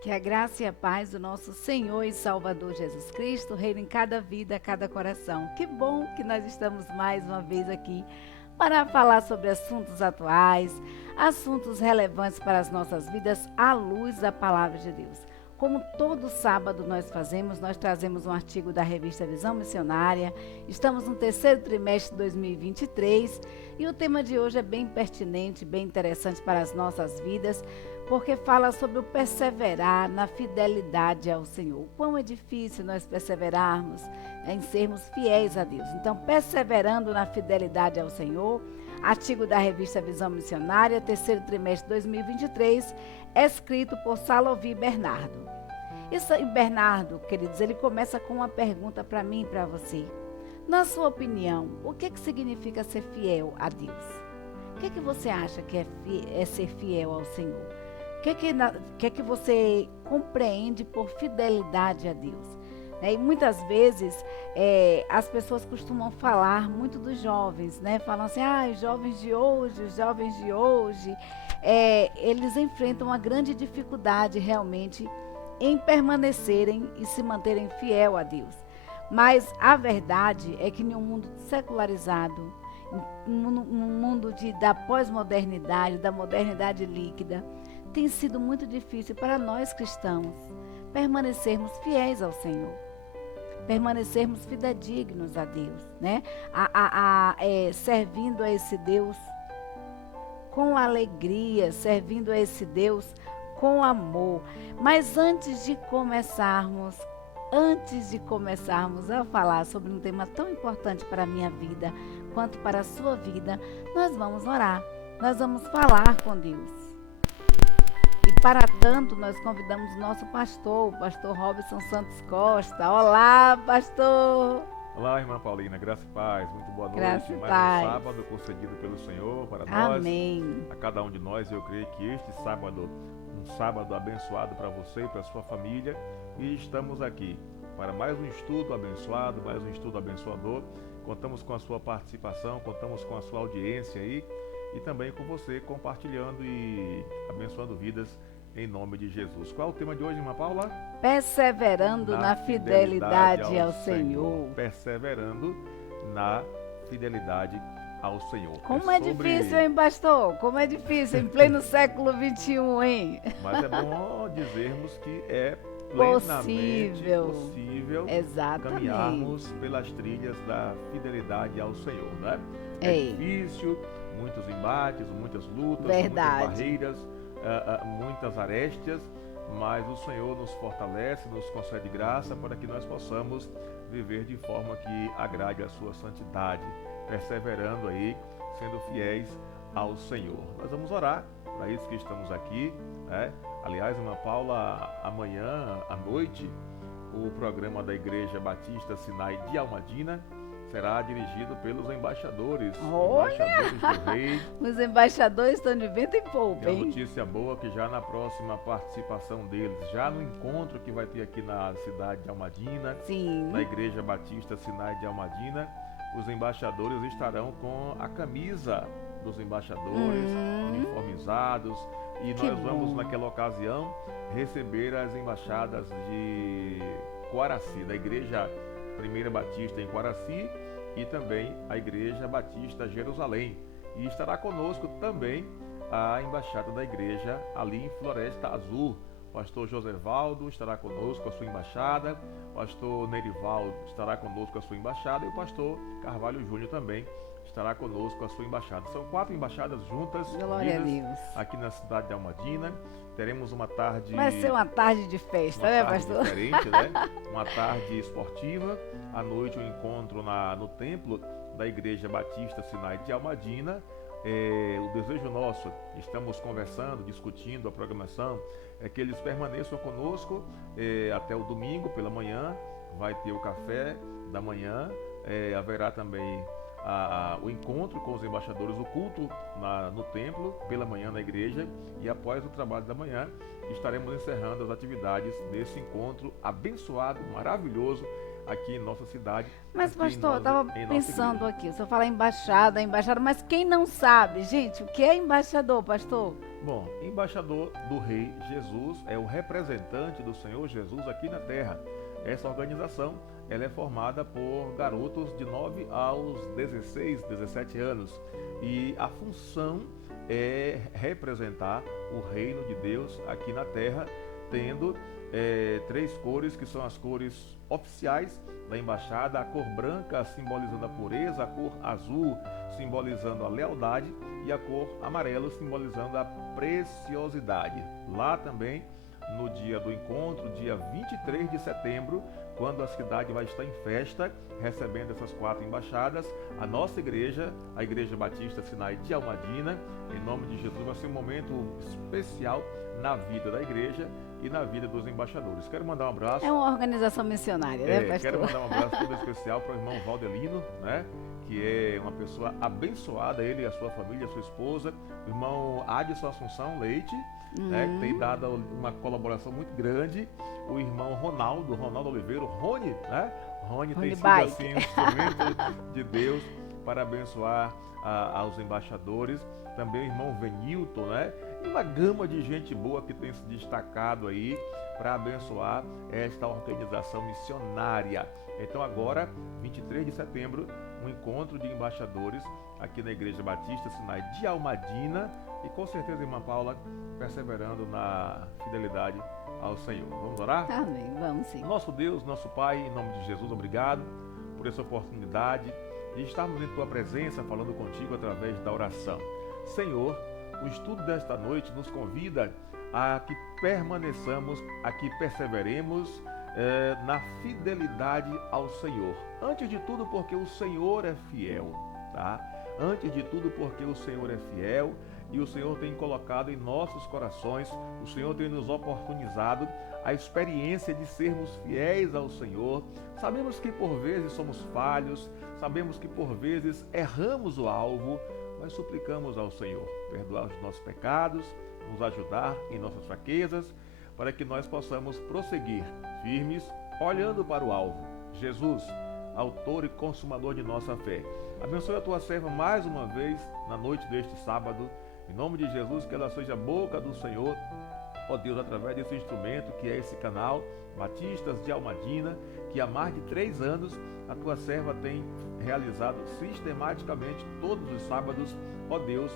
Que a graça e a paz do nosso Senhor e Salvador Jesus Cristo reine em cada vida, cada coração. Que bom que nós estamos mais uma vez aqui para falar sobre assuntos atuais, assuntos relevantes para as nossas vidas à luz da palavra de Deus. Como todo sábado nós fazemos, nós trazemos um artigo da revista Visão Missionária. Estamos no terceiro trimestre de 2023 e o tema de hoje é bem pertinente, bem interessante para as nossas vidas, porque fala sobre o perseverar na fidelidade ao Senhor. O quão é difícil nós perseverarmos em sermos fiéis a Deus. Então, perseverando na fidelidade ao Senhor, artigo da revista Visão Missionária, terceiro trimestre de 2023, escrito por Salovi Bernardo. Isso aí, Bernardo, queridos, ele começa com uma pergunta para mim e para você. Na sua opinião, o que significa ser fiel a Deus? O que você acha que é ser fiel ao Senhor? O que você compreende por fidelidade a Deus? E muitas vezes as pessoas costumam falar muito dos jovens, né? Falam assim, os jovens de hoje, eles enfrentam uma grande dificuldade realmente em permanecerem e se manterem fiel a Deus. Mas a verdade é que em um mundo secularizado, num mundo da pós-modernidade, da modernidade líquida, tem sido muito difícil para nós cristãos permanecermos fiéis ao Senhor, permanecermos fidedignos a Deus, né? Servindo a esse Deus com alegria, servindo a esse Deus com amor. Mas antes de começarmos a falar sobre um tema tão importante para a minha vida quanto para a sua vida, nós vamos orar, nós vamos falar com Deus. E para tanto, nós convidamos o nosso pastor, o pastor Robson Santos Costa. Olá, pastor! Olá, irmã Paulina, graça e paz, muito boa noite. Graça e Mais paz. um sábado concedido pelo Senhor para nós. Amém. A cada um de nós, eu creio que este sábado, um sábado abençoado para você e para a sua família. E estamos aqui para mais um estudo abençoado, mais um estudo abençoador. Contamos com a sua participação, contamos com a sua audiência aí. E também com você compartilhando e abençoando vidas em nome de Jesus. Qual é o tema de hoje, irmã Paula? Perseverando na fidelidade ao Senhor. Perseverando na fidelidade ao Senhor. Como é difícil, hein, pastor? Como é difícil, em pleno século XXI, hein? Mas é bom dizermos que é plenamente possível caminharmos pelas trilhas da fidelidade ao Senhor, né? É difícil, muitos embates, muitas lutas, muitas barreiras, muitas arestas, mas o Senhor nos fortalece, nos concede graça para que nós possamos viver de forma que agrade a sua santidade, perseverando aí, sendo fiéis ao Senhor. Nós vamos orar, para isso que estamos aqui, né? Aliás, irmã Paula, amanhã à noite, o programa da Igreja Batista Sinai de Almadina será dirigido pelos embaixadores do Rei. Os embaixadores estão de vento em polpa, hein? E a notícia boa que já na próxima participação deles, já no encontro que vai ter aqui na cidade de Almadina, sim, na Igreja Batista Sinai de Almadina, os embaixadores estarão com a camisa dos embaixadores, uniformizados, e nós vamos naquela ocasião receber as embaixadas de Quaraci, da Igreja Primeira Batista em Quaraci e também a Igreja Batista Jerusalém. E estará conosco também a embaixada da igreja ali em Floresta Azul. O pastor Josevaldo estará conosco com a sua embaixada, o pastor Nerivaldo estará conosco com a sua embaixada e o pastor Carvalho Júnior também estará conosco com a sua embaixada. São 4 embaixadas juntas, glória a Deus, aqui na cidade de Almadina. Teremos uma tarde... Vai ser uma tarde de festa, né, pastor? Diferente, né? Uma tarde esportiva. À noite, um encontro no templo da Igreja Batista Sinai de Almadina. O desejo nosso, estamos conversando, discutindo a programação, é que eles permaneçam conosco até o domingo pela manhã. Vai ter o café da manhã, haverá também o encontro com os embaixadores, o culto no templo, pela manhã na igreja, e após o trabalho da manhã estaremos encerrando as atividades desse encontro abençoado, maravilhoso, aqui em nossa cidade. Mas, pastor, eu estava pensando aqui, o senhor fala embaixada, mas quem não sabe, gente, o que é embaixador, pastor? Bom, embaixador do Rei Jesus é o representante do Senhor Jesus aqui na terra. Essa organização, ela é formada por garotos de 9 aos 16, 17 anos. E a função é representar o reino de Deus aqui na terra, tendo 3 cores, que são as cores oficiais da embaixada: a cor branca simbolizando a pureza, a cor azul simbolizando a lealdade e a cor amarelo simbolizando a preciosidade. Lá também, no dia do encontro, dia 23 de setembro, quando a cidade vai estar em festa, recebendo essas 4 embaixadas, a nossa igreja, a Igreja Batista Sinai de Almadina, em nome de Jesus, vai ser um momento especial na vida da igreja e na vida dos embaixadores. Quero mandar um abraço. É uma organização missionária, né, pastor? Quero mandar um abraço todo especial para o irmão Valdelino, né? Que é uma pessoa abençoada, ele e a sua família, a sua esposa. O irmão Adson Assunção Leite, né? Que tem dado uma colaboração muito grande. O irmão Ronaldo Oliveira, Rony, né? Rony tem sido assim um instrumento de Deus para abençoar aos embaixadores. Também o irmão Venilton, né? E uma gama de gente boa que tem se destacado aí para abençoar esta organização missionária. Então agora, 23 de setembro, um encontro de embaixadores aqui na Igreja Batista Sinai de Almadina, e com certeza, irmã Paula, perseverando na fidelidade ao Senhor. Vamos orar? Amém, vamos sim. Nosso Deus, nosso Pai, em nome de Jesus, obrigado por essa oportunidade de estarmos em Tua presença, falando contigo através da oração. Senhor, o estudo desta noite nos convida a que permaneçamos, a que perseveremos na fidelidade ao Senhor. Antes de tudo, porque o Senhor é fiel, tá? Antes de tudo, porque o Senhor é fiel e o Senhor tem colocado em nossos corações, o Senhor tem nos oportunizado a experiência de sermos fiéis ao Senhor. Sabemos que por vezes somos falhos, sabemos que por vezes erramos o alvo, mas suplicamos ao Senhor perdoar os nossos pecados, nos ajudar em nossas fraquezas, para que nós possamos prosseguir firmes, olhando para o alvo, Jesus, autor e consumador de nossa fé. Abençoe a tua serva mais uma vez na noite deste sábado, em nome de Jesus, que ela seja a boca do Senhor, ó Deus, através desse instrumento que é esse canal Batistas de Almadina, que há mais de 3 anos a tua serva tem realizado sistematicamente todos os sábados, ó Deus,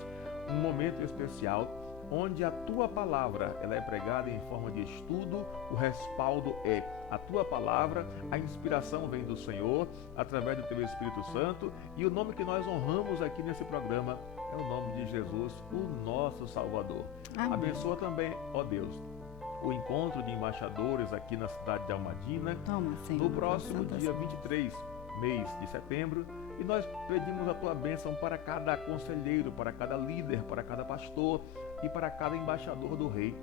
um momento especial onde a tua palavra ela é pregada em forma de estudo. O respaldo é a tua palavra, a inspiração vem do Senhor através do teu Espírito Santo, e o nome que nós honramos aqui nesse programa é o nome de Jesus, o nosso Salvador. Amém. Abençoa também, ó Deus, o encontro de embaixadores aqui na cidade de Almadina, no próximo dia 23, mês de setembro, e nós pedimos a tua bênção para cada conselheiro, para cada líder, para cada pastor e para cada embaixador do Rei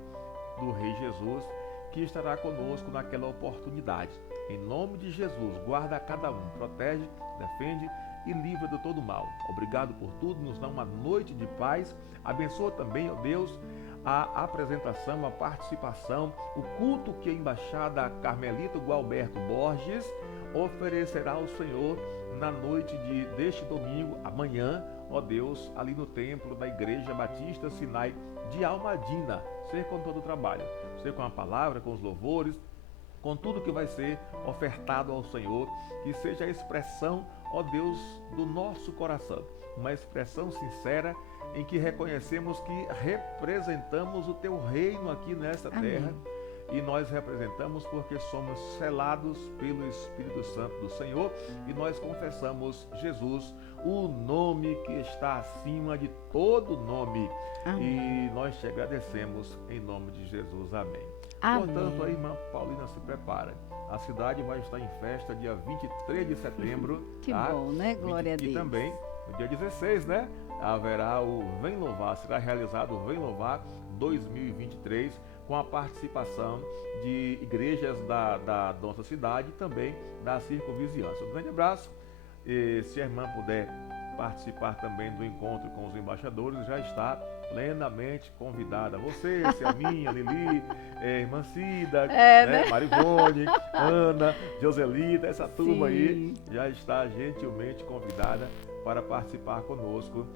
Jesus, que estará conosco naquela oportunidade. Em nome de Jesus, guarda cada um, protege, defende e livra de todo mal. Obrigado por tudo, nos dá uma noite de paz. Abençoa também, ó Deus, a apresentação, a participação, o culto que a embaixada Carmelita Gualberto Borges oferecerá ao Senhor na noite deste domingo, amanhã, ó Deus, ali no templo da Igreja Batista Sinai de Almadina. Ser com todo o trabalho, ser com a palavra, com os louvores, com tudo que vai ser ofertado ao Senhor, que seja a expressão, ó Deus, do nosso coração, uma expressão sincera em que reconhecemos que representamos o teu reino aqui nesta terra. E nós representamos porque somos selados pelo Espírito Santo do Senhor, e nós confessamos Jesus, o nome que está acima de todo nome. Amém. E nós te agradecemos em nome de Jesus. Amém. Amém. Portanto, a irmã Paulina se prepara. A cidade vai estar em festa dia 23 de setembro. Que bom, né? Glória a Deus. E também, no dia 16, né? Haverá o Vem Louvar, será realizado o Vem Louvar 2023, com a participação de igrejas da nossa cidade e também da circunvizinhança. Um grande abraço, e se a irmã puder participar também do encontro com os embaixadores, já está plenamente convidada. Você, Selminha, Lili, irmã Cida, né? Marivone, Ana, Joselita, essa turma aí já está gentilmente convidada para participar conosco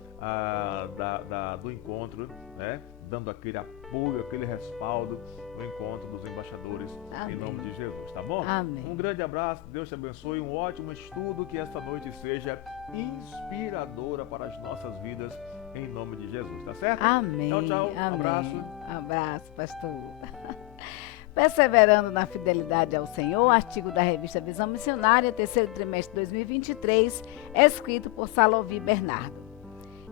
do encontro, né? Dando aquele apoio, aquele respaldo no encontro dos embaixadores. Amém. Em nome de Jesus, tá bom? Amém. Um grande abraço, Deus te abençoe, um ótimo estudo, que esta noite seja inspiradora para as nossas vidas, em nome de Jesus, tá certo? Amém. Tchau, tchau. Amém. Um abraço. Abraço, pastor. Perseverando na fidelidade ao Senhor, artigo da revista Visão Missionária, terceiro trimestre de 2023, escrito por Salovi Bernardo.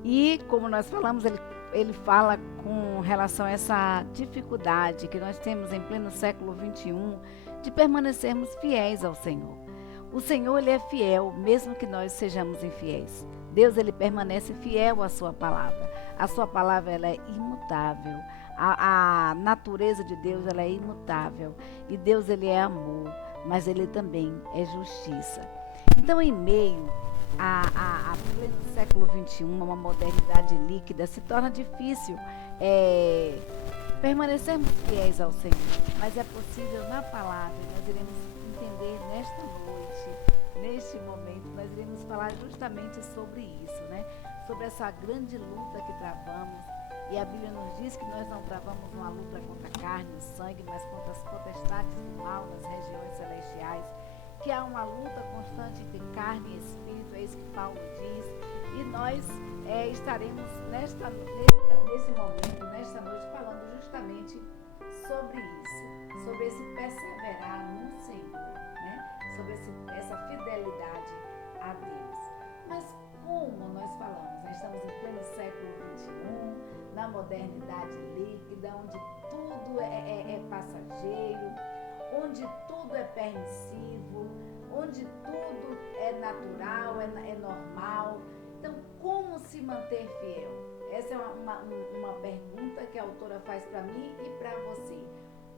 E, como nós falamos, ele fala com relação a essa dificuldade que nós temos em pleno século XXI de permanecermos fiéis ao Senhor. O Senhor, Ele é fiel, mesmo que nós sejamos infiéis. Deus, Ele permanece fiel à sua palavra. A sua palavra, ela é imutável. A natureza de Deus, ela é imutável. E Deus, Ele é amor, mas Ele também é justiça. Então, em meio a pleno século XXI, uma modernidade líquida, se torna difícil permanecermos fiéis ao Senhor. Mas é possível na palavra. Nós iremos entender nesta noite, neste momento, nós iremos falar justamente sobre isso, né? Sobre essa grande luta que travamos. E a Bíblia nos diz que nós não travamos uma luta contra a carne e o sangue, mas contra as potestades do mal nas regiões celestiais. Que há uma luta constante entre carne e espírito, é isso que Paulo diz. E nós estaremos nesse momento, nesta noite, falando justamente sobre isso, sobre esse perseverar no Senhor, né? Sobre essa fidelidade a Deus. Mas como nós falamos, nós estamos em pleno século XXI, na modernidade líquida, onde tudo é passageiro, onde tudo é permissivo, onde tudo é natural, é normal. Então, como se manter fiel? Essa é uma pergunta que a autora faz para mim e para você.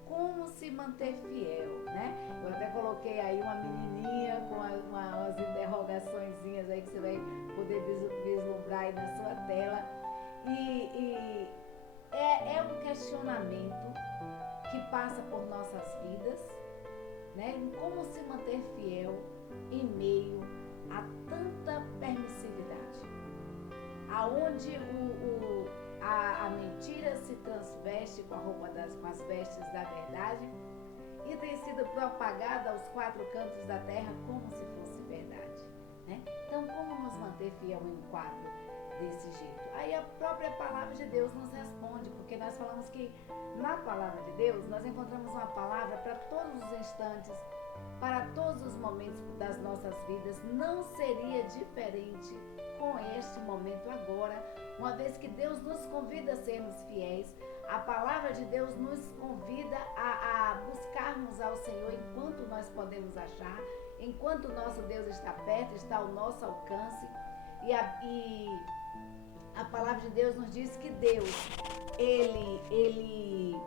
Como se manter fiel, né? Eu até coloquei aí uma menininha com umas interrogaçõezinhas aí que você vai poder vislumbrar aí na sua tela. E é um questionamento que passa por nossas vidas, né? Como se manter fiel em meio a tanta permissividade, aonde a mentira se transveste com a roupa com as vestes da verdade e tem sido propagada aos quatro cantos da terra como se fosse verdade, né? Então, como nos manter fiel em um quadro desse jeito? Aí a própria palavra de Deus nos responde, porque nós falamos que na palavra de Deus nós encontramos uma palavra para todos os instantes, para todos os momentos das nossas vidas. Não seria diferente com este momento agora, uma vez que Deus nos convida a sermos fiéis. A palavra de Deus nos convida a buscarmos ao Senhor enquanto nós podemos achar, enquanto o nosso Deus está perto, está ao nosso alcance. E a palavra de Deus nos diz que Deus, ele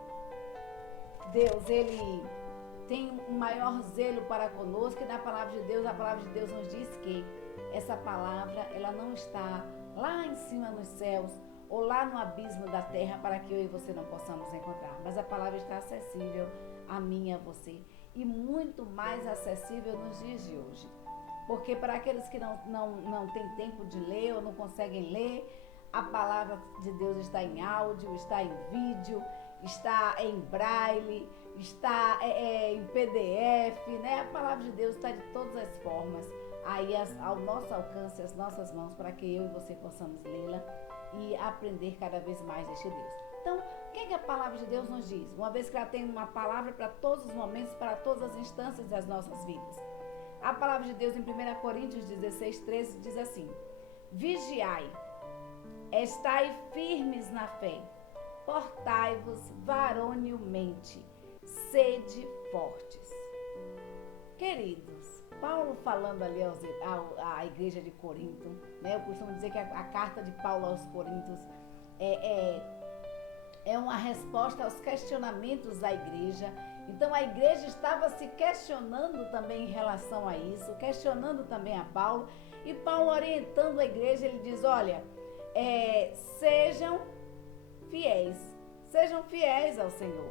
tem um maior zelo para conosco, e na palavra de Deus, a palavra de Deus nos diz que essa palavra, ela não está lá em cima nos céus ou lá no abismo da terra para que eu e você não possamos encontrar, mas a palavra está acessível a mim e a você, e muito mais acessível nos dias de hoje, porque para aqueles que não têm tempo de ler ou não conseguem ler, a palavra de Deus está em áudio, está em vídeo, está em braille, está em PDF, né? A palavra de Deus está de todas as formas aí ao nosso alcance, às nossas mãos, para que eu e você possamos lê-la e aprender cada vez mais deste Deus. Então, o que a palavra de Deus nos diz? Uma vez que ela tem uma palavra para todos os momentos, para todas as instâncias das nossas vidas. A palavra de Deus em 1 Coríntios 16:13 diz assim: vigiai, estai firmes na fé, portai-vos varonilmente, sede fortes. Queridos, Paulo falando ali à igreja de Corinto, né? Eu costumo dizer que a carta de Paulo aos Coríntios é uma resposta aos questionamentos da igreja. Então a igreja estava se questionando também em relação a isso, questionando também a Paulo, E Paulo, orientando a igreja, ele diz, olha, sejam fiéis ao Senhor.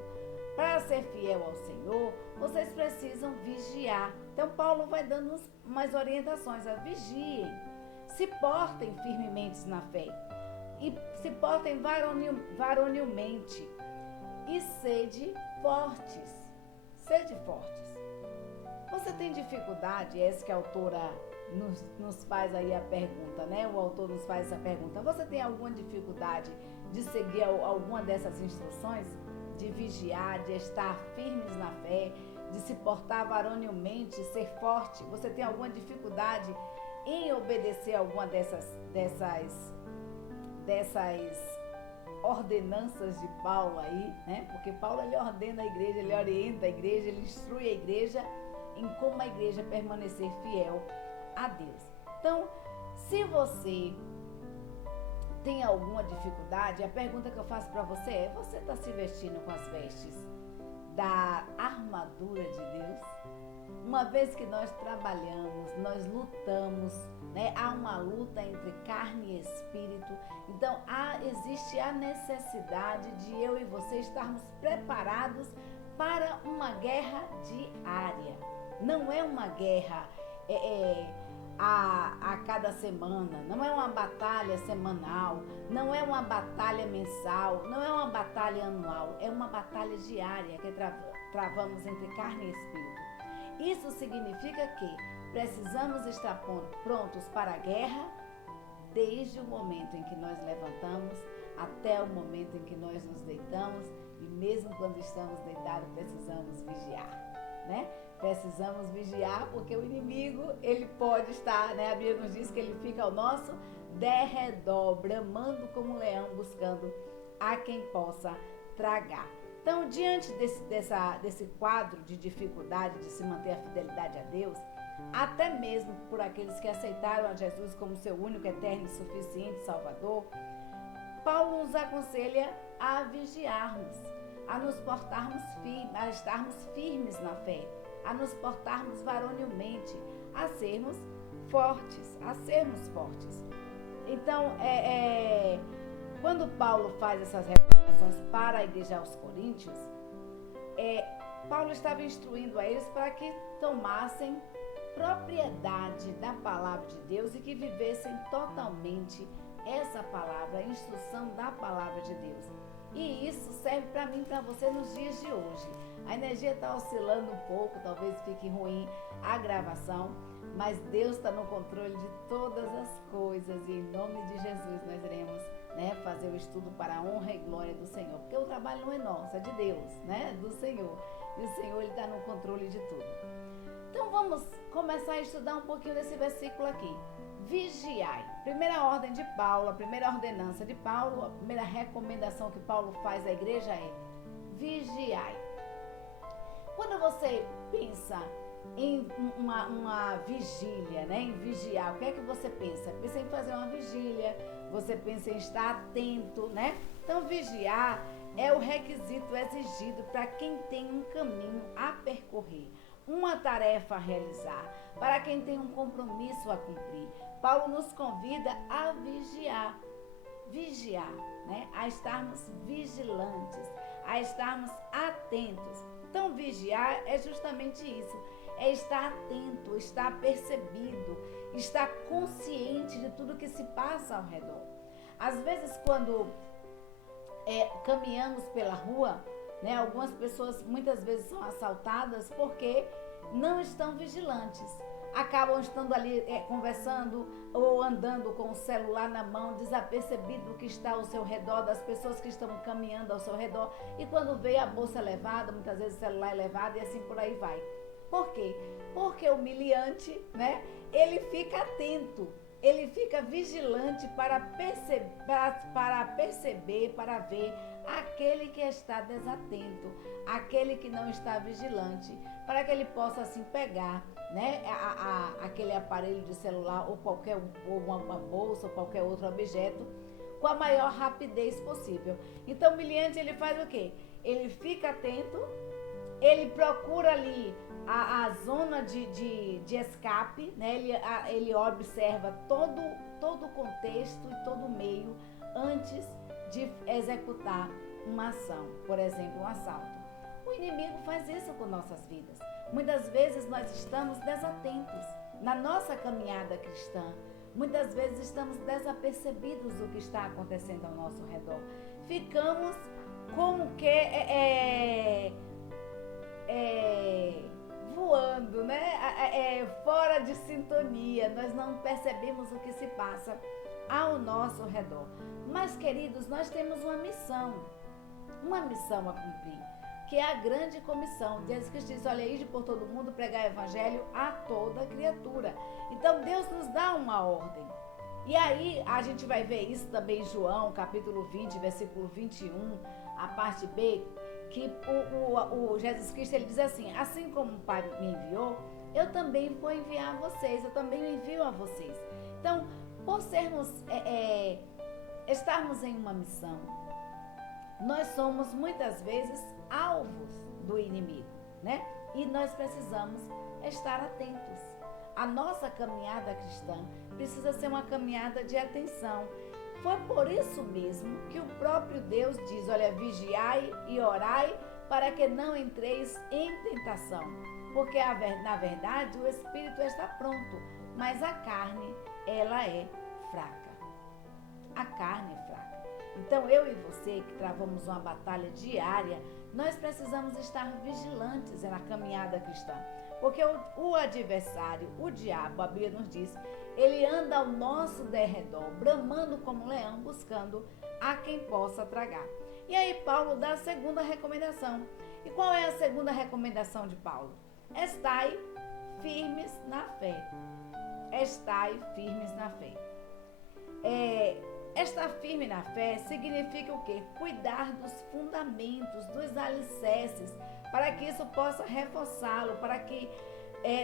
Para ser fiel ao Senhor, vocês precisam vigiar. Então Paulo vai dando umas orientações, vigiem, se portem firmemente na fé e se portem varonilmente e sede fortes. Você tem dificuldade, essa que a autora nos faz aí a pergunta, né? O autor nos faz essa pergunta. Você tem alguma dificuldade de seguir alguma dessas instruções? De vigiar, de estar firmes na fé, de se portar varonilmente, ser forte? Você tem alguma dificuldade em obedecer alguma dessas ordenanças de Paulo aí, né? Porque Paulo, ele ordena a igreja, ele orienta a igreja, ele instrui a igreja em como a igreja permanecer fiel a Deus. Então, se você tem alguma dificuldade, a pergunta que eu faço para você é: você está se vestindo com as vestes da armadura de Deus? Uma vez que nós trabalhamos, nós lutamos, né? Há uma luta entre carne e espírito. Então, existe a necessidade de eu e você estarmos preparados para uma guerra diária. Não é uma guerra a cada semana, não é uma batalha semanal, não é uma batalha mensal, não é uma batalha anual, é uma batalha diária que travamos entre carne e espírito. Isso significa que precisamos estar prontos para a guerra desde o momento em que nós levantamos até o momento em que nós nos deitamos, e mesmo quando estamos deitados precisamos vigiar, né? Precisamos vigiar porque o inimigo, ele pode estar, né? A Bíblia nos diz que ele fica ao nosso derredor, bramando como um leão, buscando a quem possa tragar. Então, diante desse quadro de dificuldade de se manter a fidelidade a Deus, até mesmo por aqueles que aceitaram a Jesus como seu único, eterno e suficiente Salvador, Paulo nos aconselha a vigiarmos, a nos portarmos firmes, a estarmos firmes na fé, a nos portarmos varonilmente, a sermos fortes, Então, quando Paulo faz essas recomendações para a igreja aos Coríntios, Paulo estava instruindo a eles para que tomassem propriedade da palavra de Deus e que vivessem totalmente essa palavra, a instrução da palavra de Deus. E isso serve para mim e para você nos dias de hoje. A energia está oscilando um pouco, talvez fique ruim a gravação, mas Deus está no controle de todas as coisas e em nome de Jesus nós iremos, né, fazer o estudo para a honra e glória do Senhor, porque o trabalho não é nosso, é de Deus, né, do Senhor, e o Senhor, ele está no controle de tudo. Então vamos começar a estudar um pouquinho desse versículo aqui. Vigiai. Primeira ordem de Paulo, a primeira ordenança de Paulo, a primeira recomendação que Paulo faz à igreja é: vigiai. Quando você pensa em uma vigília, né, em vigiar, o que é que você pensa? Pensa em fazer uma vigília, você pensa em estar atento, né? Então, vigiar é o requisito exigido para quem tem um caminho a percorrer, uma tarefa a realizar, para quem tem um compromisso a cumprir. Paulo nos convida a vigiar, né? A estarmos vigilantes, a estarmos atentos. Então, vigiar é justamente isso, é estar atento, estar percebido, estar consciente de tudo que se passa ao redor. Às vezes, quando caminhamos pela rua, né, algumas pessoas muitas vezes são assaltadas porque não estão vigilantes. Acabam estando ali conversando ou andando com o celular na mão, desapercebido do que está ao seu redor, das pessoas que estão caminhando ao seu redor. E quando vê a bolsa levada, muitas vezes o celular é levado e assim por aí vai. Por quê? Porque o miliante, né, ele fica atento, ele fica vigilante para perceber, para ver aquele que está desatento, aquele que não está vigilante, para que ele possa assim pegar, né, aquele aparelho de celular ou uma bolsa ou qualquer outro objeto com a maior rapidez possível. Então o miliante, ele faz o quê? Ele fica atento ele procura ali a zona de escape, né? Ele observa todo o contexto e todo o meio antes de executar uma ação, por exemplo, um assalto. O inimigo faz isso com nossas vidas. Muitas vezes nós estamos desatentos na nossa caminhada cristã. Muitas vezes estamos desapercebidos do que está acontecendo ao nosso redor. Ficamos como que voando, né? Fora de sintonia. Nós não percebemos o que se passa ao nosso redor. Mas, queridos, nós temos uma missão a cumprir, que é a grande comissão. Jesus Cristo diz: olha, ide por todo mundo, pregar o evangelho a toda criatura. Então Deus nos dá uma ordem. E aí a gente vai ver isso também em João, capítulo 20, versículo 21, a parte B, que o Jesus Cristo, ele diz assim: assim como o Pai me enviou, eu também vou enviar a vocês, eu também envio a vocês. Então, por estarmos em uma missão, nós somos muitas vezes alvos do inimigo, né? E nós precisamos estar atentos. A nossa caminhada cristã precisa ser uma caminhada de atenção. Foi por isso mesmo que o próprio Deus diz: olha, vigiai e orai para que não entreis em tentação. Porque na verdade o espírito está pronto, mas a carne, ela é fraca. A carne é fraca. Então eu e você que travamos uma batalha diária, nós precisamos estar vigilantes na caminhada cristã. Porque o adversário, o diabo, a Bíblia nos diz, ele anda ao nosso derredor, bramando como um leão, buscando a quem possa tragar. E aí Paulo dá a segunda recomendação. E qual é a segunda recomendação de Paulo? Estai firmes na fé. Estai firmes na fé. Estar firme na fé significa o quê? Cuidar dos fundamentos, dos alicerces, para que isso possa reforçá-lo, para que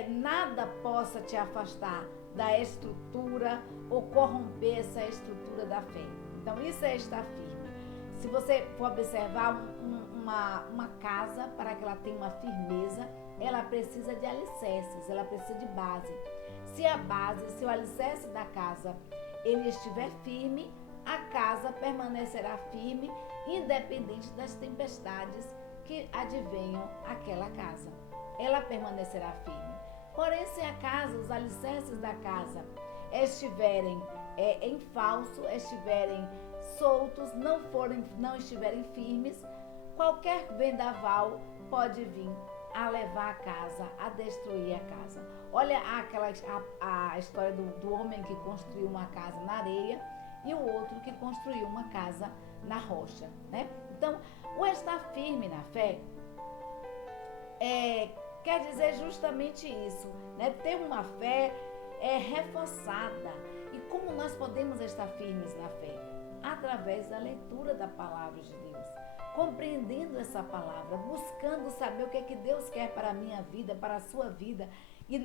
nada possa te afastar da estrutura ou corromper essa estrutura da fé. Então, isso é estar firme. Se você for observar uma casa, para que ela tenha uma firmeza, ela precisa de alicerces, ela precisa de base. Se o alicerce da casa ele estiver firme, a casa permanecerá firme, independente das tempestades que advenham àquela casa. Ela permanecerá firme. Porém, se a casa, os alicerces da casa estiverem em falso, estiverem soltos, não estiverem firmes, qualquer vendaval pode vir a levar a casa, a destruir a casa. Olha a história do homem que construiu uma casa na areia e o outro que construiu uma casa na rocha, né? Então, o estar firme na fé quer dizer justamente isso, né? Ter uma fé reforçada. E como nós podemos estar firmes na fé? Através da leitura da palavra de Deus, compreendendo essa palavra, buscando saber o que é que Deus quer para a minha vida, para a sua vida. E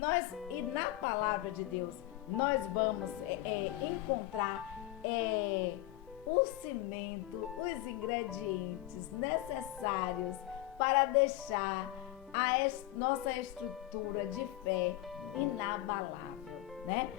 na palavra de Deus, nós vamos encontrar o cimento, os ingredientes necessários para deixar a nossa estrutura de fé inabalável, né?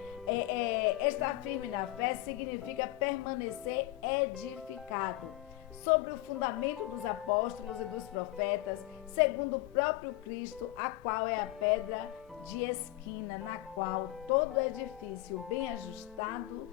Estar firme na fé significa permanecer edificado sobre o fundamento dos apóstolos e dos profetas, segundo o próprio Cristo, a qual é a pedra de esquina, na qual todo edifício bem ajustado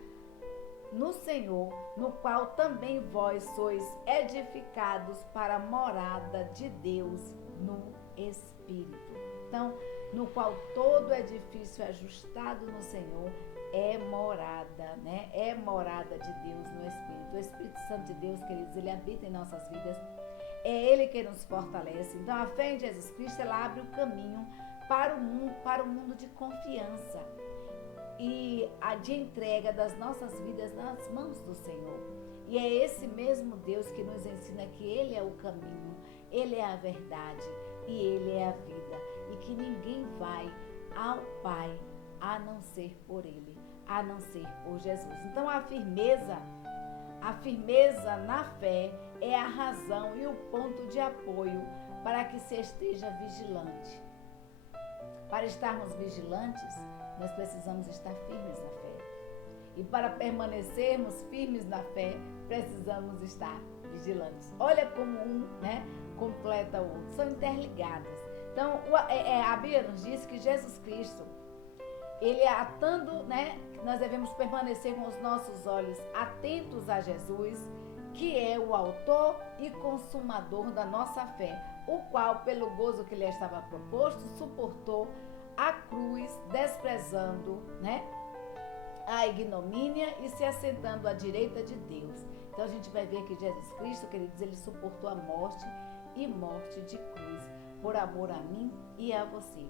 no Senhor, no qual também vós sois edificados para a morada de Deus no Espírito. Então, no qual todo edifício ajustado no Senhor é morada, né? É morada de Deus no Espírito. O Espírito Santo de Deus, queridos, ele habita em nossas vidas. É ele que nos fortalece. Então, a fé em Jesus Cristo, ela abre o caminho para o mundo de confiança e a de entrega das nossas vidas nas mãos do Senhor. E é esse mesmo Deus que nos ensina que Ele é o caminho, Ele é a verdade e Ele é a vida. E que ninguém vai ao Pai a não ser por Ele, a não ser por Jesus. Então a firmeza na fé é a razão e o ponto de apoio para que se esteja vigilante. Para estarmos vigilantes, nós precisamos estar firmes na fé. E para permanecermos firmes na fé, precisamos estar vigilantes. Olha como um, completa o outro. São interligados. Então, a Bíblia nos diz que Jesus Cristo, ele atando, nós devemos permanecer com os nossos olhos atentos a Jesus, que é o autor e consumador da nossa fé, o qual, pelo gozo que lhe estava proposto, suportou a cruz, desprezando, a ignomínia e se assentando à direita de Deus. Então a gente vai ver que Jesus Cristo, queridos, ele suportou a morte e morte de cruz, por amor a mim e a você.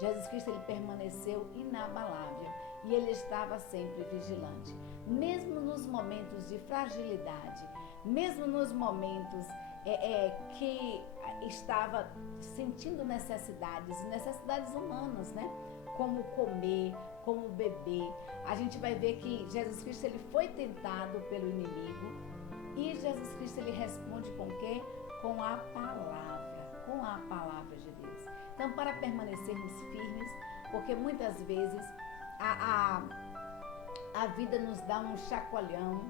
Jesus Cristo, ele permaneceu inabalável e ele estava sempre vigilante. Mesmo nos momentos de fragilidade, mesmo nos momentos que estava sentindo necessidades humanas, como comer, como beber. A gente vai ver que Jesus Cristo, ele foi tentado pelo inimigo e Jesus Cristo, ele responde com o quê? Com a palavra de Deus. Então, para permanecermos firmes, porque muitas vezes a vida nos dá um chacoalhão,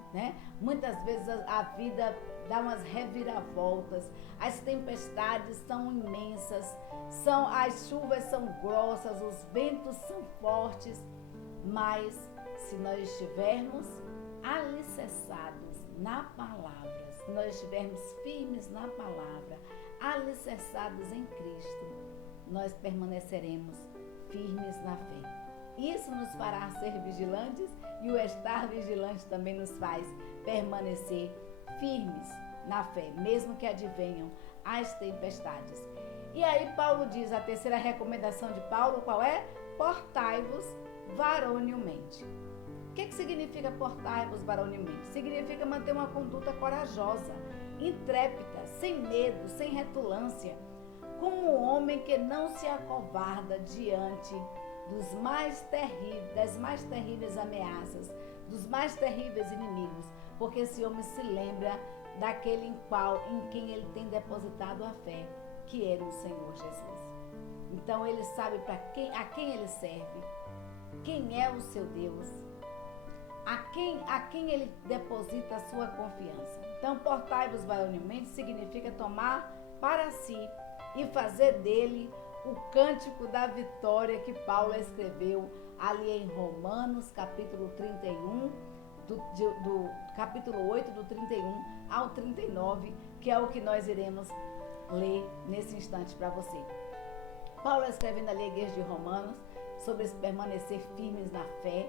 Muitas vezes a vida dá umas reviravoltas, as tempestades são imensas, as chuvas são grossas, os ventos são fortes, mas se nós estivermos alicerçados na palavra, se nós estivermos firmes na palavra, alicerçados em Cristo, nós permaneceremos firmes na fé. Isso nos fará ser vigilantes e o estar vigilante também nos faz permanecer firmes na fé, mesmo que advenham as tempestades. E aí Paulo diz, a terceira recomendação de Paulo, qual é? Portai-vos varonilmente. O que significa portai-vos varonilmente? Significa manter uma conduta corajosa, intrépida, sem medo, sem retulância, como um homem que não se acovarda diante das mais terríveis ameaças, dos mais terríveis inimigos, porque esse homem se lembra daquele em quem ele tem depositado a fé, que era o Senhor Jesus. Então ele sabe a quem ele serve, quem é o seu Deus, a quem ele deposita a sua confiança. Então, portai-vos varonilmente significa tomar para si e fazer dele o cântico da vitória que Paulo escreveu ali em Romanos, capítulo 31, do capítulo 8, do 31 ao 39, que é o que nós iremos ler nesse instante para você. Paulo escrevendo ali a igreja de Romanos sobre permanecer firmes na fé,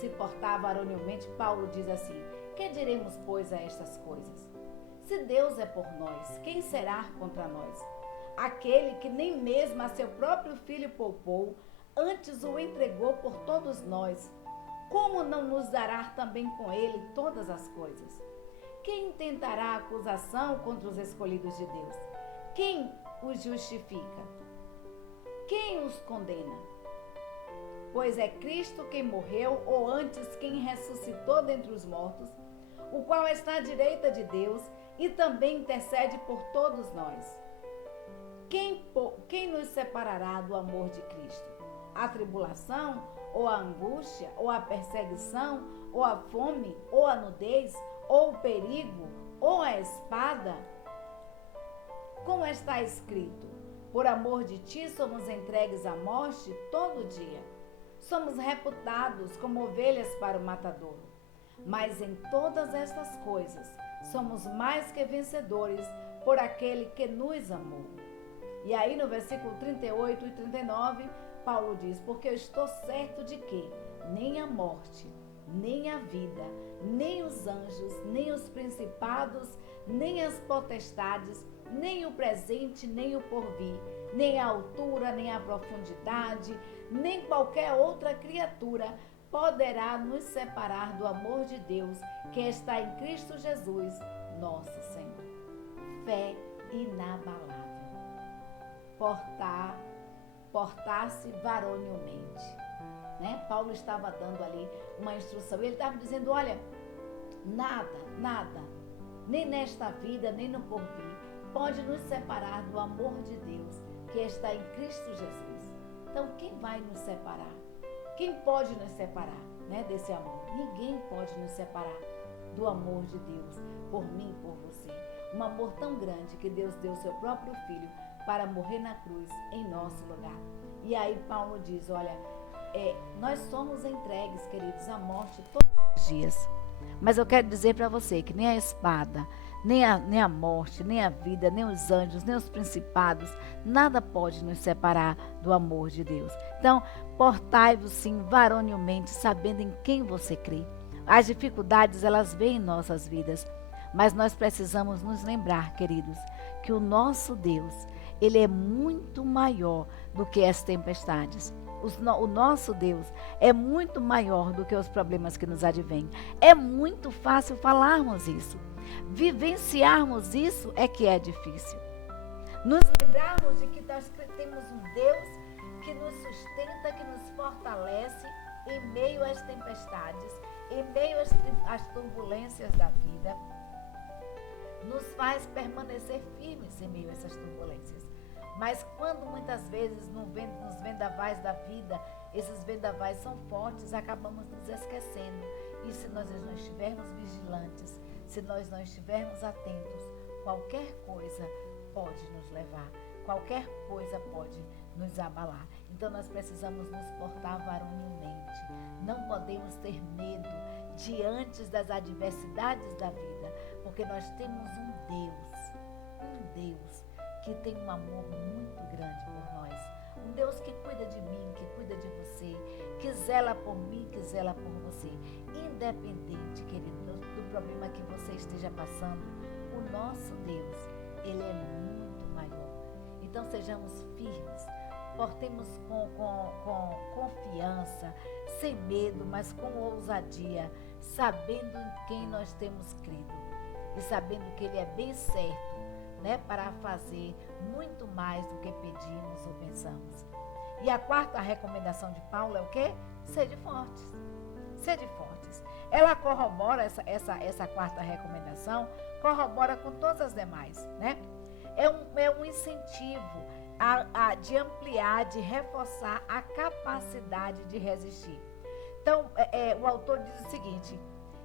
se portar varonilmente, Paulo diz assim: que diremos, pois, a estas coisas? Se Deus é por nós, quem será contra nós? Aquele que nem mesmo a seu próprio filho poupou, antes o entregou por todos nós, como não nos dará também com ele todas as coisas? Quem intentará acusação contra os escolhidos de Deus? Quem os justifica? Quem os condena? Pois é Cristo quem morreu, ou antes quem ressuscitou dentre os mortos, o qual está à direita de Deus e também intercede por todos nós. Quem nos separará do amor de Cristo? A tribulação, ou a angústia, ou a perseguição, ou a fome, ou a nudez, ou o perigo, ou a espada? Como está escrito: por amor de ti somos entregues à morte todo dia. Somos reputados como ovelhas para o matadouro. Mas em todas estas coisas somos mais que vencedores por aquele que nos amou. E aí no versículo 38 e 39, Paulo diz: porque eu estou certo de que nem a morte, nem a vida, nem os anjos, nem os principados, nem as potestades, nem o presente, nem o porvir, nem a altura, nem a profundidade, nem qualquer outra criatura poderá nos separar do amor de Deus que está em Cristo Jesus, nosso Senhor. Fé inabalável. Portar-se varonilmente. Paulo estava dando ali uma instrução. Ele estava dizendo: olha, nada, nem nesta vida, nem no porvir, pode nos separar do amor de Deus que está em Cristo Jesus? Então, quem vai nos separar? Quem pode nos separar, né, desse amor? Ninguém pode nos separar do amor de Deus por mim e por você. Um amor tão grande que Deus deu seu próprio Filho para morrer na cruz em nosso lugar. E aí Paulo diz, olha, nós somos entregues, queridos, à morte todos os dias. Mas eu quero dizer para você que nem a espada, nem a morte, nem a vida, nem os anjos, nem os principados, nada pode nos separar do amor de Deus. Então, portai-vos sim varonilmente, sabendo em quem você crê. As dificuldades, elas vêm em nossas vidas, mas nós precisamos nos lembrar, queridos, que o nosso Deus, ele é muito maior do que as tempestades. O nosso Deus é muito maior do que os problemas que nos advêm. É muito fácil falarmos isso. Vivenciarmos isso é que é difícil. Nos lembrarmos de que nós temos um Deus que nos sustenta, que nos fortalece em meio às tempestades, em meio às turbulências da vida, nos faz permanecer firmes em meio a essas turbulências. Mas quando muitas vezes nos vendavais da vida, esses vendavais são fortes, acabamos nos esquecendo. E se nós não estivermos vigilantes, se nós não estivermos atentos, qualquer coisa pode nos levar, qualquer coisa pode nos abalar. Então nós precisamos nos portar varonilmente. Não podemos ter medo diante das adversidades da vida, porque nós temos um Deus que tem um amor muito grande por nós. Um Deus que cuida de mim, que cuida de você, que zela por mim, que zela por você. Independente, querido, do problema que você esteja passando, o nosso Deus, ele é muito maior. Então sejamos firmes, portemos com confiança, sem medo, mas com ousadia, sabendo em quem nós temos crido e sabendo que ele é bem certo, né, para fazer muito mais do que pedimos ou pensamos. E a quarta recomendação de Paulo é o quê? Sede fortes. Sede fortes. Ela corrobora, essa quarta recomendação, corrobora com todas as demais, né? É um incentivo de ampliar, de reforçar a capacidade de resistir. Então, o autor diz o seguinte,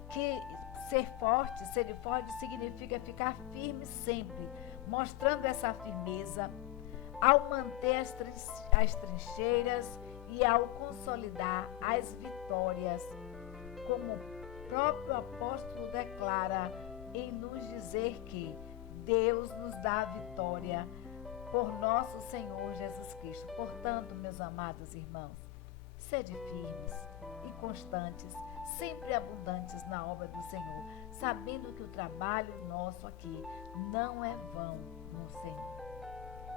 que ser forte significa ficar firme sempre, mostrando essa firmeza ao manter as trincheiras e ao consolidar as vitórias, como o próprio apóstolo declara em nos dizer que Deus nos dá a vitória por nosso Senhor Jesus Cristo. Portanto, meus amados irmãos, sede firmes e constantes, sempre abundantes na obra do Senhor, sabendo que o trabalho nosso aqui não é vão no Senhor.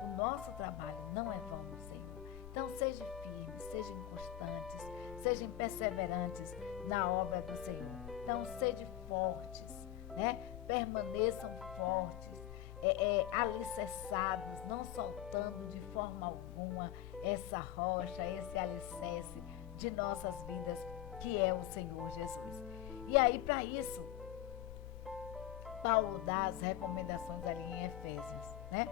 O nosso trabalho não é vão no Senhor. Então, sejam firmes, sejam constantes, sejam perseverantes na obra do Senhor. Então, sejam fortes, né? Permaneçam fortes, alicerçados, não soltando de forma alguma essa rocha, esse alicerce de nossas vidas, que é o Senhor Jesus. E aí, para isso, Paulo dá as recomendações ali em Efésios, né?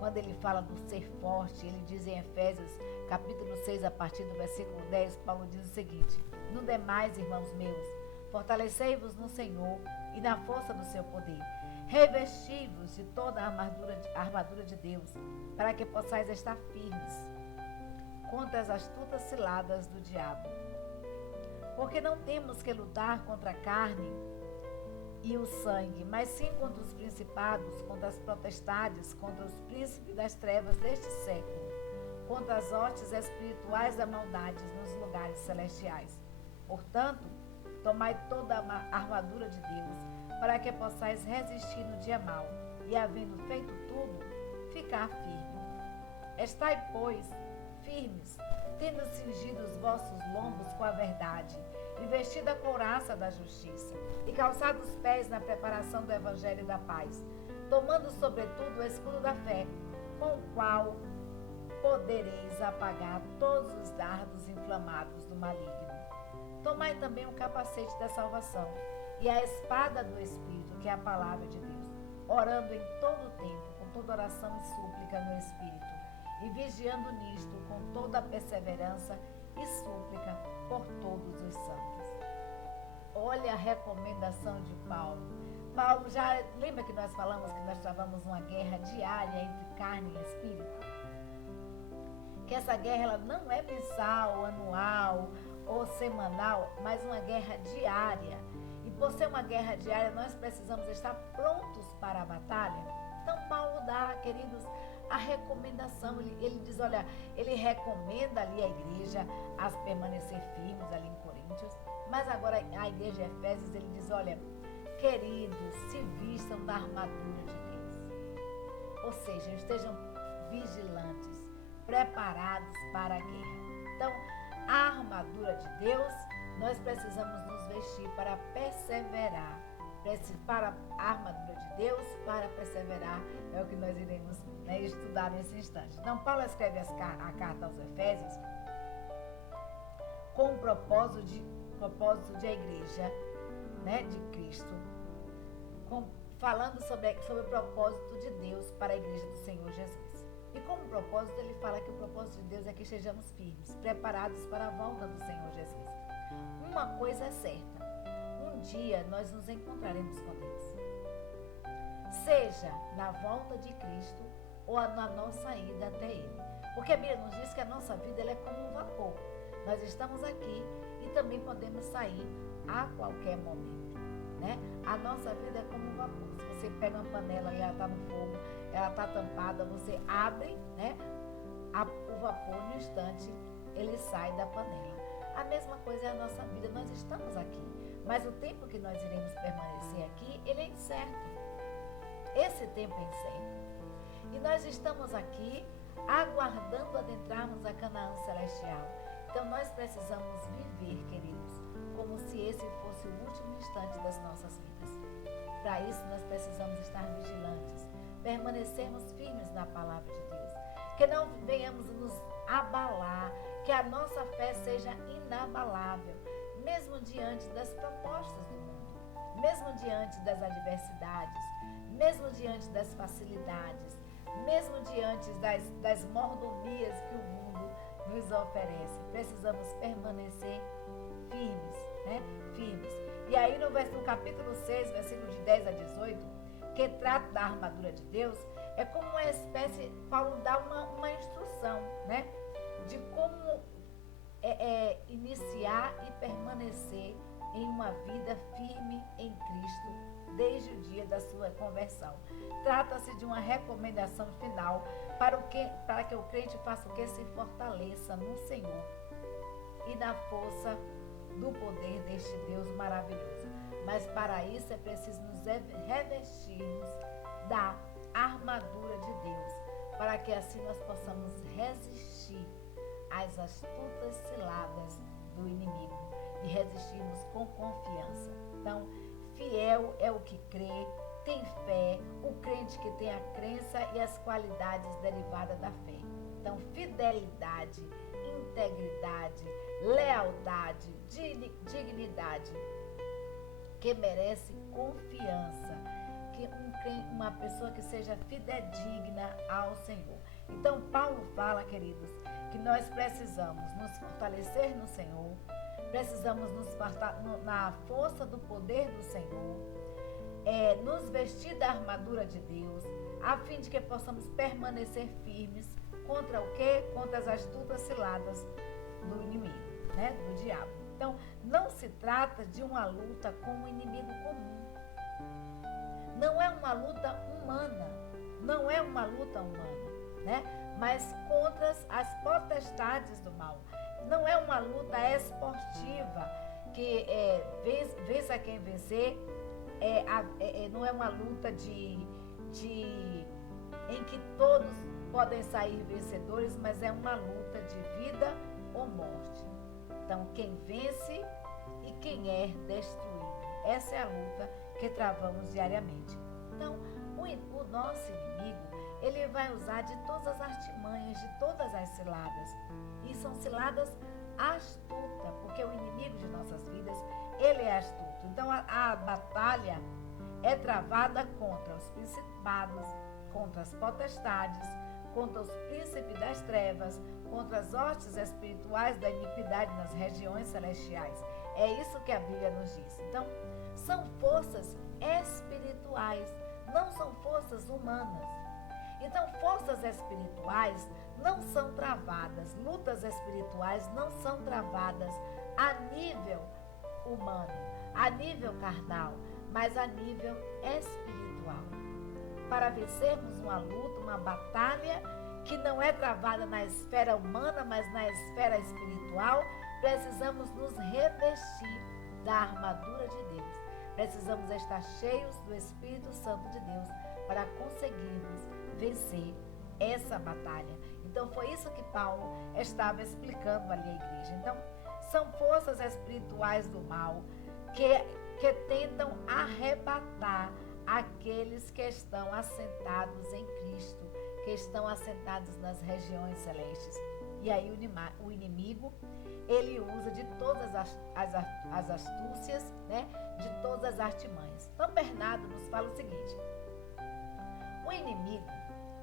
Quando ele fala do ser forte, ele diz em Efésios, capítulo 6, a partir do versículo 10, Paulo diz o seguinte: no demais, irmãos meus, fortalecei-vos no Senhor e na força do seu poder. Revesti-vos de toda a armadura de Deus, para que possais estar firmes contra as astutas ciladas do diabo. Porque não temos que lutar contra a carne e o sangue, mas sim contra os principados, contra as potestades, contra os príncipes das trevas deste século, contra as hostes espirituais da maldade nos lugares celestiais. Portanto, tomai toda a armadura de Deus, para que possais resistir no dia mau, e havendo feito tudo, ficar firme. Estai, pois, firmes, tendo cingido os vossos lombos com a verdade, e vestida a couraça da justiça, e calçado os pés na preparação do evangelho da paz, tomando sobretudo o escudo da fé, com o qual podereis apagar todos os dardos inflamados do maligno. Tomai também o capacete da salvação, e a espada do Espírito, que é a palavra de Deus, orando em todo o tempo, toda oração e súplica no Espírito, e vigiando nisto com toda perseverança e súplica por todos os santos. Olha a recomendação de Paulo. Paulo, já lembra que nós falamos que nós travamos uma guerra diária entre carne e espírito? Que essa guerra ela não é mensal, anual ou semanal, mas uma guerra diária. E por ser uma guerra diária, nós precisamos estar prontos para a batalha. Então Paulo dá, queridos, a recomendação. Ele diz, olha, ele recomenda ali a igreja a permanecer firmes ali em Coríntios, mas agora a igreja de Efésios, ele diz, olha, queridos, se vistam da armadura de Deus. Ou seja, estejam vigilantes, preparados para a guerra. Então, a armadura de Deus, nós precisamos nos vestir para perseverar. Para a armadura de Deus, para perseverar, é o que nós iremos estudar nesse instante. Então, Paulo escreve a carta aos Efésios com o propósito de a igreja, de Cristo, falando sobre o propósito de Deus para a igreja do Senhor Jesus. E como propósito, ele fala que o propósito de Deus é que estejamos firmes, preparados para a volta do Senhor Jesus. Uma coisa é certa, um dia nós nos encontraremos com Deus. Seja na volta de Cristo ou na nossa ida até Ele. Porque a Bíblia nos diz que a nossa vida ela é como um vapor. Nós estamos aqui e também podemos sair a qualquer momento. A nossa vida é como um vapor. Se você pega uma panela e ela está no fogo, ela está tampada, você abre, o vapor no instante, ele sai da panela. A mesma coisa é a nossa vida, nós estamos aqui, mas o tempo que nós iremos permanecer aqui, ele é incerto. Esse tempo é incerto. E nós estamos aqui aguardando adentrarmos a Canaã celestial. Então nós precisamos viver, queridos, como se esse fosse o último instante das nossas vidas. Para isso nós precisamos estar vigilantes, permanecermos firmes na palavra de Deus, que não venhamos nos abalar, que a nossa fé seja inabalável, mesmo diante das propostas do mundo, mesmo diante das adversidades, mesmo diante das facilidades, mesmo diante das mordomias que o mundo nos oferece. Precisamos permanecer firmes, firmes. E aí no capítulo 6, versículo de 10 a 18, que trata da armadura de Deus, é como uma espécie, Paulo dá uma instrução, de como iniciar e permanecer em uma vida firme em Cristo, desde o dia da sua conversão. Trata-se de uma recomendação final para que o crente faça o que? Se fortaleça no Senhor e na força do poder deste Deus maravilhoso. Mas para isso é preciso nos revestirmos da armadura de Deus, para que assim nós possamos resistir às astutas ciladas do inimigo e resistirmos com confiança. Então, fiel é o que crê, tem fé, o crente que tem a crença e as qualidades derivadas da fé. Então, fidelidade, integridade, lealdade, dignidade, que merece confiança, que uma pessoa que seja fidedigna ao Senhor. Então, Paulo fala, queridos, que nós precisamos nos fortalecer no Senhor, precisamos na força do poder do Senhor, nos vestir da armadura de Deus, a fim de que possamos permanecer firmes contra o quê? Contra as astutas ciladas do inimigo, do diabo. Então, não se trata de uma luta com um inimigo comum. Não é uma luta humana, mas contra as potestades do mal. Não é uma luta esportiva que vença quem vencer. Não é uma luta em que todos podem sair vencedores, mas é uma luta de vida ou morte. Então, quem vence e quem é destruído. Essa é a luta que travamos diariamente. Então, o nosso inimigo, ele vai usar de todas as artimanhas, de todas as ciladas. E são ciladas astutas, porque o inimigo de nossas vidas, ele é astuto. Então, a batalha é travada contra os principados, contra as potestades, contra os príncipes das trevas, contra as hostes espirituais da iniquidade nas regiões celestiais. É isso que a Bíblia nos diz. Então, são forças espirituais, não são forças humanas. Então, forças espirituais não são travadas, lutas espirituais não são travadas a nível humano, a nível carnal, mas a nível espiritual. Para vencermos uma luta, uma batalha que não é travada na esfera humana, mas na esfera espiritual, precisamos nos revestir da armadura de Deus. Precisamos estar cheios do Espírito Santo de Deus para conseguirmos vencer essa batalha. Então, foi isso que Paulo estava explicando ali à igreja. Então, são forças espirituais do mal que tentam arrebatar aqueles que estão assentados em Cristo, que estão assentados nas regiões celestes. E aí o inimigo, ele usa de todas as astúcias, né? De todas as artimanhas. Então, Bernardo nos fala o seguinte: o inimigo,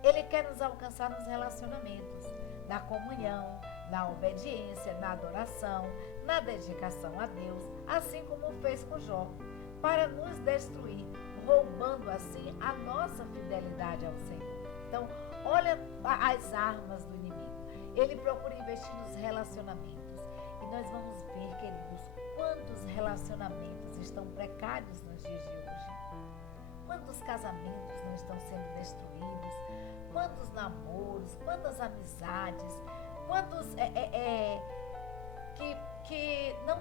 ele quer nos alcançar nos relacionamentos, na comunhão, na obediência, na adoração, na dedicação a Deus, assim como fez com Jó, para nos destruir, roubando assim a nossa fidelidade ao Senhor. Então, olha as armas do inimigo. Ele procura investir nos relacionamentos. E nós vamos ver, queridos, quantos relacionamentos estão precários nos dias de hoje. Quantos casamentos não estão sendo destruídos, quantos namoros, quantas amizades, quantos que não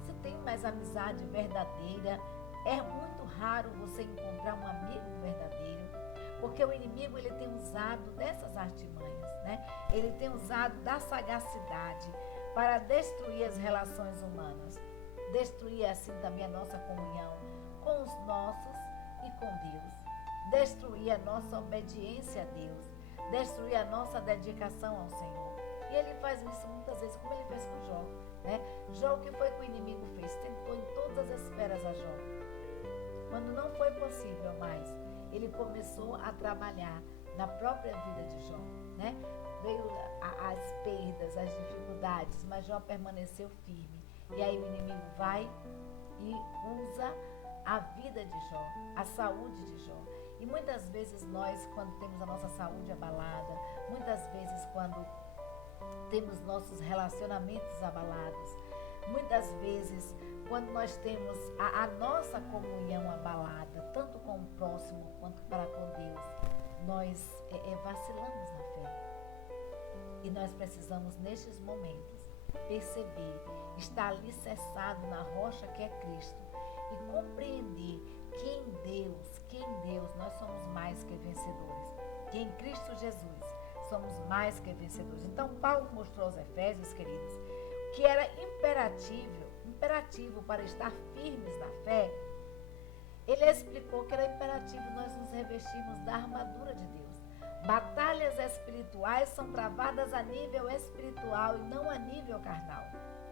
se tem mais amizade verdadeira. É muito raro você encontrar um amigo verdadeiro, porque o inimigo, ele tem usado dessas artimanhas, né? Ele tem usado da sagacidade para destruir as relações humanas, destruir assim também a nossa comunhão com os nossos e com Deus, destruir a nossa obediência a Deus, destruir a nossa dedicação ao Senhor. E ele faz isso muitas vezes, como ele fez com Jó, né? Jó, o que foi que o inimigo fez? Tentou em todas as esferas a Jó. Quando não foi possível mais, ele começou a trabalhar na própria vida de Jó, né? Veio as perdas, as dificuldades, mas Jó permaneceu firme. E aí o inimigo vai e usa a vida de Jó, a saúde de Jó. E muitas vezes nós, quando temos a nossa saúde abalada, muitas vezes quando temos nossos relacionamentos abalados, muitas vezes quando nós temos a nossa comunhão abalada, tanto com o próximo quanto para com Deus, nós vacilamos na fé. E nós precisamos, nestes momentos, perceber, estar alicerçado na rocha que é Cristo e compreender que em Deus nós somos mais que vencedores, que em Cristo Jesus somos mais que vencedores. Então, Paulo mostrou aos Efésios, queridos, que era imperativo para estar firmes na fé. Ele explicou que era imperativo nós nos revestirmos da armadura de Deus. Batalhas espirituais são travadas a nível espiritual e não a nível carnal.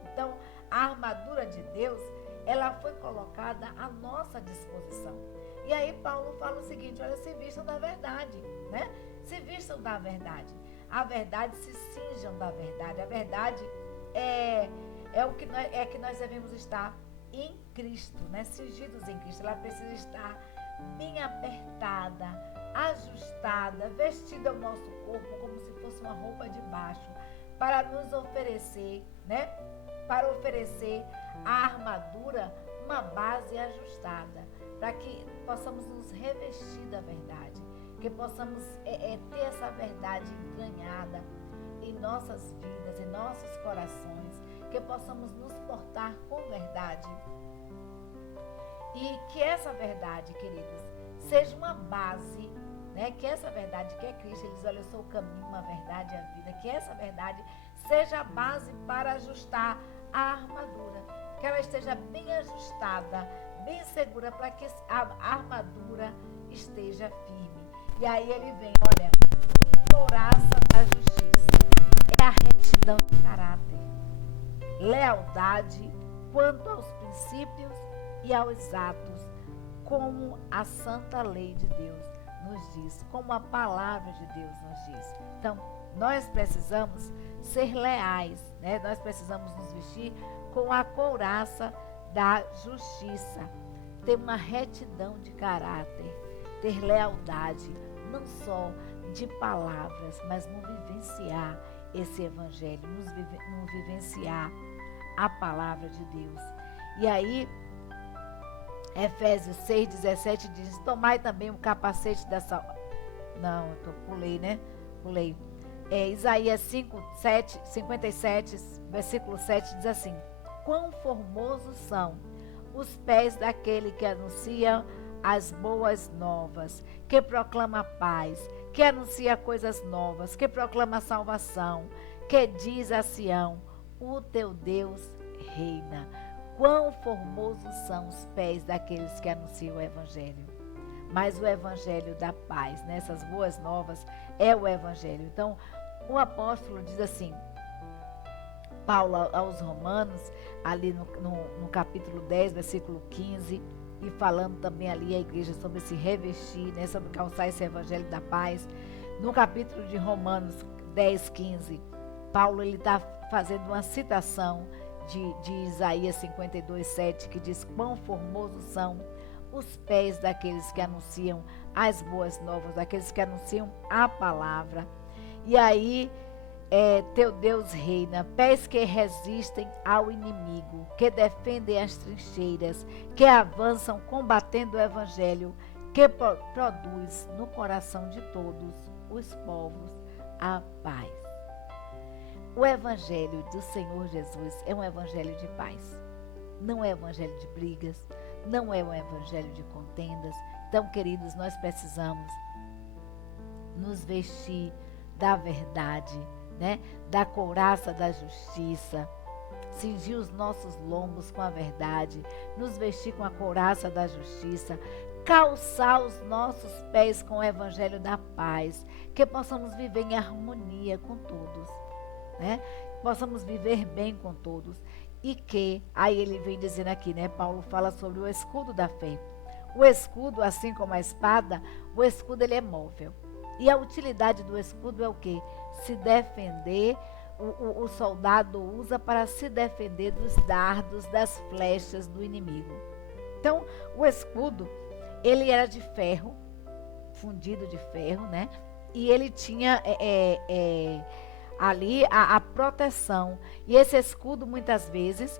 Então, a armadura de Deus, ela foi colocada à nossa disposição. E aí Paulo fala o seguinte: olha, se vistam da verdade, né? Se vistam da verdade. A verdade, se cinjam da verdade. A verdade é que nós devemos estar em Cristo, né? Cingidos em Cristo. Ela precisa estar bem apertada, ajustada, vestida ao nosso corpo como se fosse uma roupa de baixo, para nos oferecer, né? Para oferecer a armadura, uma base ajustada, para que possamos nos revestir da verdade, que possamos ter essa verdade entranhada em nossas vidas, em nossos corações, que possamos nos portar com verdade. E que essa verdade, queridos, seja uma base, né? Que essa verdade que é Cristo, ele diz: olha, eu sou o caminho, a verdade e a vida. Que essa verdade seja a base para ajustar a armadura, que ela esteja bem ajustada, bem segura, para que a armadura esteja firme. E aí ele vem, olha, couraça da justiça é a retidão de caráter, lealdade quanto aos princípios e aos atos, como a santa lei de Deus. nos diz, como a palavra de Deus nos diz. Então, nós precisamos ser leais, né? Nós precisamos nos vestir com a couraça da justiça, ter uma retidão de caráter, ter lealdade, não só de palavras, mas no vivenciar esse evangelho, no vivenciar a palavra de Deus. E aí, Efésios 6:17 diz: tomai também o capacete da salvação. Não, Pulei. Isaías 57, versículo 7 diz assim: quão formosos são os pés daquele que anuncia as boas novas, que proclama paz, que anuncia coisas novas, que proclama salvação, que diz a Sião: o teu Deus reina. Quão formosos são os pés daqueles que anunciam o evangelho. Mas o evangelho da paz, né? Essas boas novas é o evangelho. Então, o apóstolo diz assim, Paulo aos Romanos, ali no capítulo 10, versículo 15, e falando também ali a igreja sobre se revestir, né? Sobre calçar esse evangelho da paz. No capítulo de Romanos 10, 15, Paulo está fazendo uma citação de Isaías 52, 7, que diz: quão formosos são os pés daqueles que anunciam as boas novas, daqueles que anunciam a palavra. E aí, teu Deus reina, pés que resistem ao inimigo, que defendem as trincheiras, que avançam combatendo o evangelho, que produz no coração de todos os povos a paz. O evangelho do Senhor Jesus é um evangelho de paz. Não é um evangelho de brigas, não é um evangelho de contendas. Então, queridos, nós precisamos nos vestir da verdade, né? Da couraça da justiça, cingir os nossos lombos com a verdade, nos vestir com a couraça da justiça, calçar os nossos pés com o evangelho da paz, que possamos viver em harmonia com todos, né? Possamos viver bem com todos. E que, aí ele vem dizendo aqui, né? Paulo fala sobre o escudo da fé. O escudo, assim como a espada, o escudo ele é móvel. E a utilidade do escudo é o quê? Se defender, o soldado usa para se defender dos dardos, das flechas do inimigo. Então, o escudo, ele era de ferro, fundido de ferro, né? E ele tinha ali a proteção. E esse escudo, muitas vezes,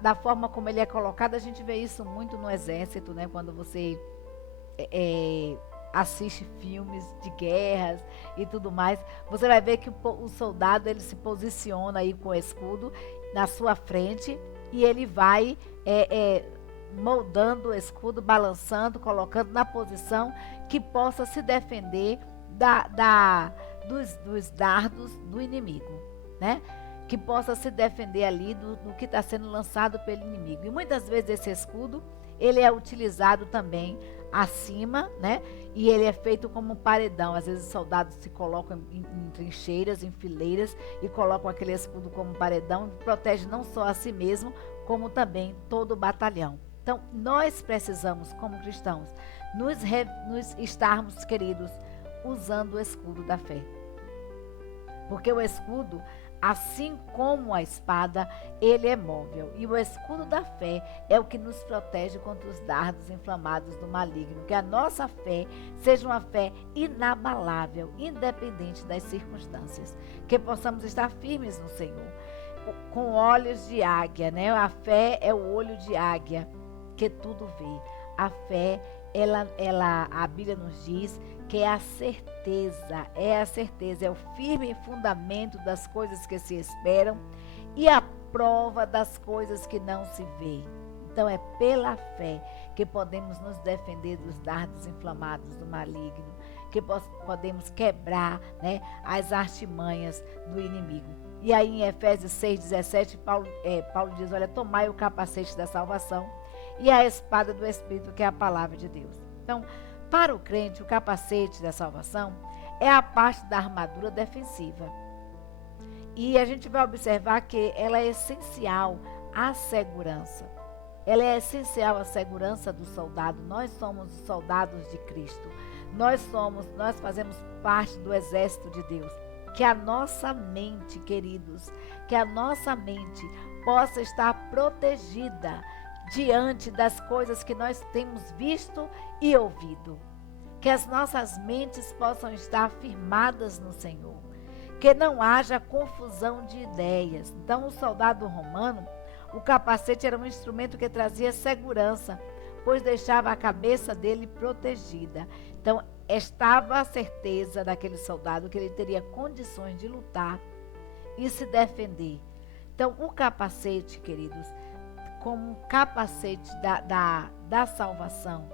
da forma como ele é colocado, a gente vê isso muito no exército, né? Quando você assiste filmes de guerras e tudo mais, você vai ver que o soldado ele se posiciona aí com o escudo na sua frente e ele vai moldando o escudo, balançando, colocando na posição que possa se defender dos dardos do inimigo, né? Que possa se defender ali do que está sendo lançado pelo inimigo. E muitas vezes esse escudo, ele é utilizado também acima, né? E ele é feito como um paredão. Às vezes os soldados se colocam em trincheiras, em fileiras e colocam aquele escudo como paredão e protege não só a si mesmo, como também todo o batalhão. Então, nós precisamos, como cristãos, nos estarmos, queridos, usando o escudo da fé. Porque o escudo, assim como a espada, ele é móvel. E o escudo da fé é o que nos protege contra os dardos inflamados do maligno. Que a nossa fé seja uma fé inabalável, independente das circunstâncias. Que possamos estar firmes no Senhor, com olhos de águia, né? A fé é o olho de águia, que tudo vê. A fé, a Bíblia nos diz que é a certeza, é o firme fundamento das coisas que se esperam e a prova das coisas que não se vê. Então é pela fé que podemos nos defender dos dardos inflamados do maligno, que podemos quebrar, né, as artimanhas do inimigo. E aí em Efésios 6:17, Paulo diz, olha, tomai o capacete da salvação e a espada do Espírito, que é a palavra de Deus. Então, para o crente, o capacete da salvação é a parte da armadura defensiva. E a gente vai observar que ela é essencial à segurança. Ela é essencial à segurança do soldado. Nós somos os soldados de Cristo. Nós fazemos parte do exército de Deus. Que a nossa mente, queridos, que a nossa mente possa estar protegida diante das coisas que nós temos visto e ouvido. Que as nossas mentes possam estar firmadas no Senhor. Que não haja confusão de ideias. Então, o soldado romano, o capacete era um instrumento que trazia segurança, pois deixava a cabeça dele protegida. Então, estava a certeza daquele soldado que ele teria condições de lutar e se defender. Então, o capacete, queridos, como um capacete da salvação,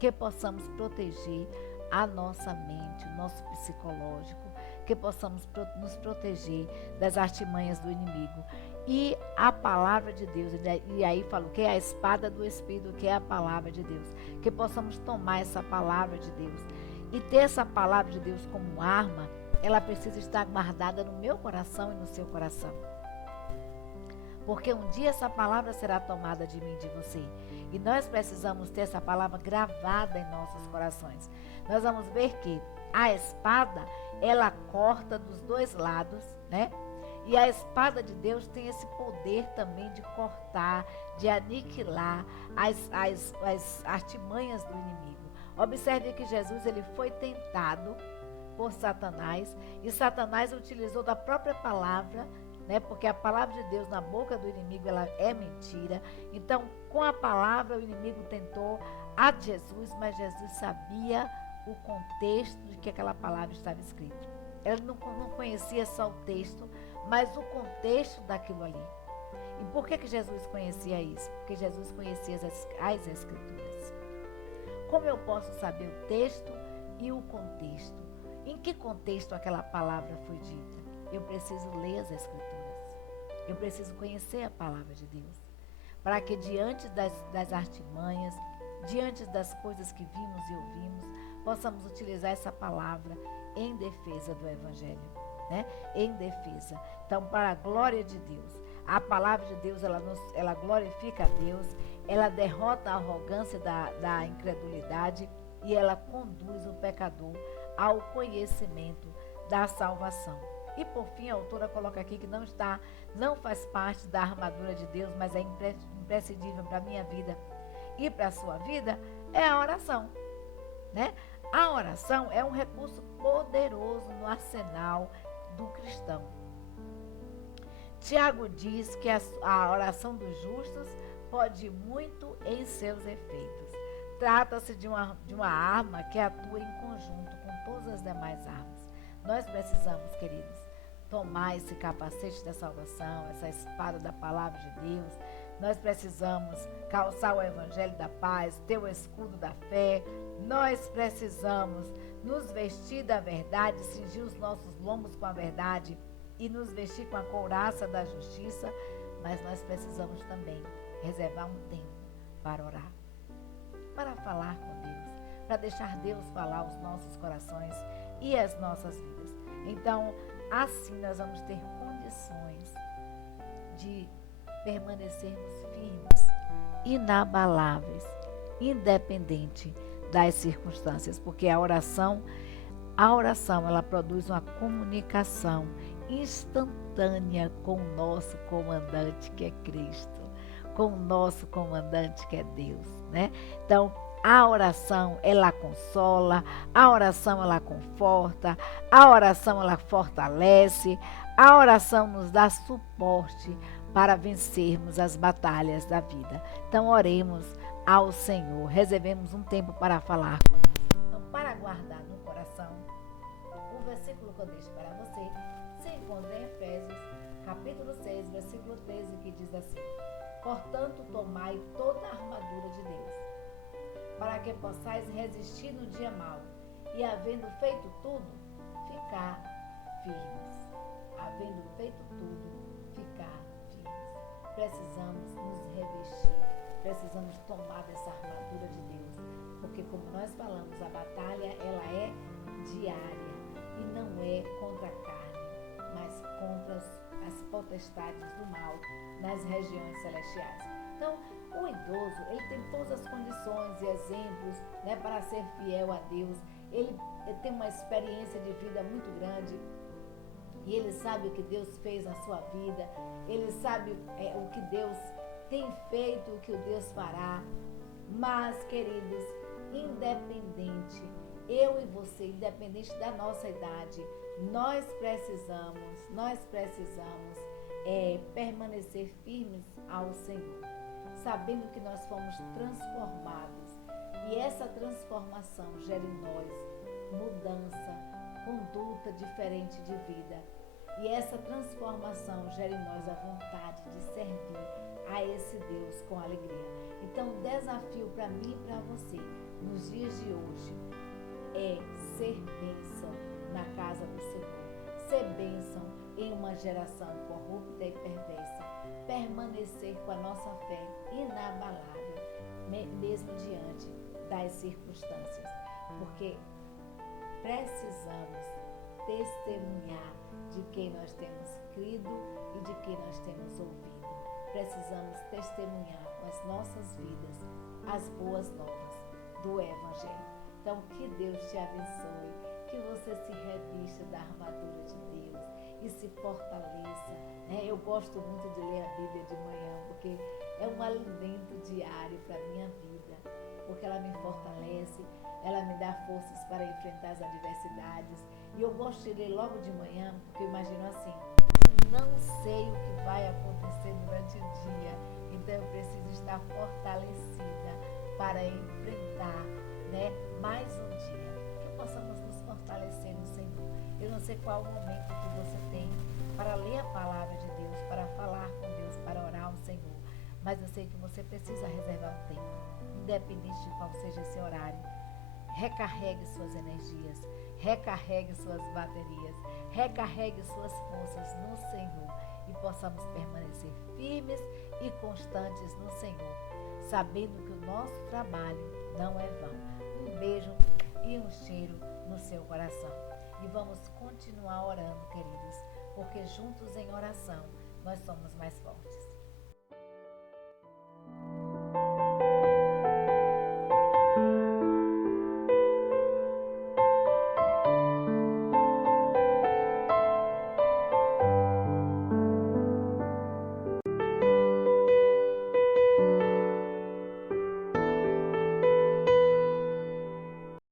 que possamos proteger a nossa mente, o nosso psicológico, que possamos nos proteger das artimanhas do inimigo. E a palavra de Deus, e aí falo que é a espada do Espírito, que é a palavra de Deus, que possamos tomar essa palavra de Deus e ter essa palavra de Deus como arma. Ela precisa estar guardada no meu coração e no seu coração, porque um dia essa palavra será tomada de mim e de você, e nós precisamos ter essa palavra gravada em nossos corações. Nós vamos ver que a espada, ela corta dos dois lados, né? E a espada de Deus tem esse poder também de cortar, de aniquilar as artimanhas do inimigo. Observe que Jesus, ele foi tentado por Satanás, e Satanás utilizou da própria palavra, né? Porque a palavra de Deus na boca do inimigo, ela é mentira. Então, com a palavra, o inimigo tentou a Jesus, mas Jesus sabia o contexto de que aquela palavra estava escrita. Ele não conhecia só o texto, mas o contexto daquilo ali. E por que Jesus conhecia isso? Porque Jesus conhecia as Escrituras. Como eu posso saber o texto e o contexto? Em que contexto aquela palavra foi dita? Eu preciso ler as Escrituras. Eu preciso conhecer a palavra de Deus, para que diante das artimanhas, diante das coisas que vimos e ouvimos, possamos utilizar essa palavra em defesa do Evangelho, né? Em defesa. Então, para a glória de Deus, a palavra de Deus, ela glorifica a Deus, ela derrota a arrogância da incredulidade e ela conduz o pecador ao conhecimento da salvação. E por fim, a autora coloca aqui que não faz parte da armadura de Deus, mas é imprescindível para a minha vida e para a sua vida, é a oração, né? A oração é um recurso poderoso no arsenal do cristão. Tiago diz que a oração dos justos pode muito em seus efeitos. Trata-se de uma arma que atua em conjunto com todas as demais armas. Nós precisamos, queridos, tomar esse capacete da salvação, essa espada da palavra de Deus. Nós precisamos calçar o evangelho da paz, ter o escudo da fé. Nós precisamos nos vestir da verdade, cingir os nossos lombos com a verdade e nos vestir com a couraça da justiça. Mas nós precisamos também reservar um tempo para orar, para falar com Deus, para deixar Deus falar aos nossos corações e às nossas vidas. Então, assim nós vamos ter condições de permanecermos firmes, inabaláveis, independente das circunstâncias, porque a oração ela produz uma comunicação instantânea com o nosso comandante, que é Cristo, com o nosso comandante, que é Deus, né? Então, a oração, ela consola, a oração, ela conforta, a oração, ela fortalece, a oração nos dá suporte para vencermos as batalhas da vida. Então, oremos ao Senhor, reservemos um tempo para falar com Ele. Então, para guardar no coração, o versículo que eu deixo para você se encontra em Efésios, capítulo 6, versículo 13, que diz assim: portanto, tomai toda a armadura de Deus, para que possais resistir no dia mau, e havendo feito tudo, ficar firmes. Havendo feito tudo, ficar firmes. Precisamos nos revestir, precisamos tomar dessa armadura de Deus, porque como nós falamos, a batalha, ela é diária, e não é contra a carne, mas contra as potestades do mal nas regiões celestiais. Então, o idoso, ele tem todas as condições e exemplos, né, para ser fiel a Deus. ele tem uma experiência de vida muito grande e ele sabe o que Deus fez na sua vida, ele sabe o que Deus tem feito, o que o Deus fará. Mas, queridos, independente, eu e você, independente da nossa idade, nós precisamos permanecer firmes ao Senhor, sabendo que nós fomos transformados e essa transformação gera em nós mudança, conduta diferente de vida, e essa transformação gera em nós a vontade de servir a esse Deus com alegria. Então, o desafio para mim e para você nos dias de hoje é ser bênção na casa do Senhor, ser bênção em uma geração corrupta e perversa, permanecer com a nossa fé inabalável, mesmo diante das circunstâncias, porque precisamos testemunhar de quem nós temos crido e de quem nós temos ouvido. Precisamos testemunhar com as nossas vidas as boas novas do Evangelho. Então, que Deus te abençoe, que você se revista da armadura de Deus e se fortaleça. Eu gosto muito de ler a Bíblia de manhã, porque é um alimento diário para a minha vida, porque ela me fortalece, ela me dá forças para enfrentar as adversidades. E eu gosto de ler logo de manhã, porque eu imagino assim, não sei o que vai acontecer durante o dia, então eu preciso estar fortalecida para enfrentar, mais um dia. Que possamos nos fortalecer no Senhor. Eu não sei qual o momento que você tem para ler a palavra de Deus, para falar com Deus, para orar ao Senhor, mas eu sei que você precisa reservar um tempo, independente de qual seja esse horário. Recarregue suas energias, recarregue suas baterias, recarregue suas forças no Senhor e possamos permanecer firmes e constantes no Senhor, sabendo que o nosso trabalho não é vão. Um beijo e um cheiro no seu coração. E vamos continuar orando, queridos, porque juntos em oração nós somos mais fortes.